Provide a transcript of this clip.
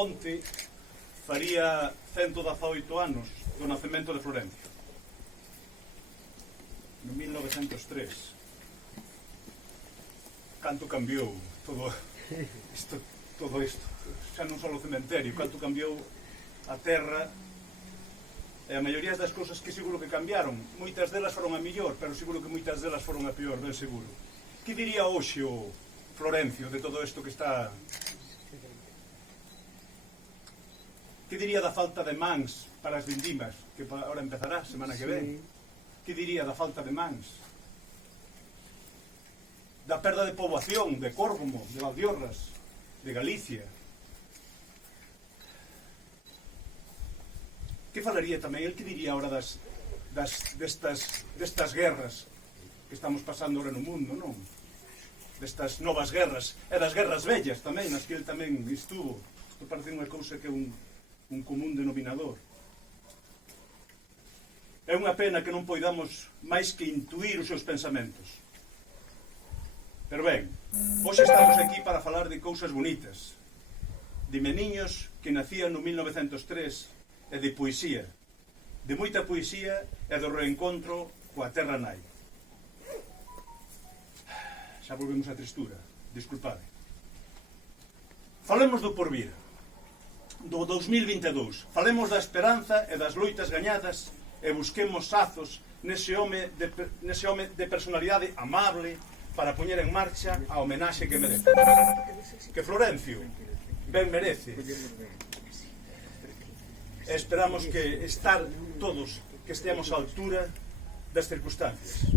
onte faría 118 anos do nacemento de Florencio. No 1903. Canto cambiou todo isto, xa non só o cementerio, canto cambiou a terra, e a maioría das cousas que seguro que cambiaron, moitas delas foron a millor, pero seguro que moitas delas foron a peor, ben seguro. Que diría hoxe o Florencio de todo isto que está? Que diría da falta de mans para as vindimas, que ahora empezará, semana que ven? Que diría da falta de mans? Da perda de poboación, de Córgomo, de Valdiorras, de Galicia. Que falaría tamén? El que diría ahora destas guerras que estamos pasando ahora no mundo, non? Destas novas guerras, e das guerras vellas tamén, nas que el tamén estuvo. Isto parece unha cousa que é un común denominador. É unha pena que non poidamos máis que intuir os seus pensamentos. Pero ben, hoxe estamos aquí para falar de cousas bonitas, de meniños que nacían no 1903 e de poesía, de moita poesía e do reencontro coa terra nai. Xa volvemos á tristura, disculpade. Falemos do porvir, do 2022, falemos da esperanza e das loitas gañadas e busquemos azos nese home de personalidade amable para poñer en marcha a homenaxe que merece. Que Florencio ben merece. E esperamos que estar todos, que esteamos á altura das circunstancias.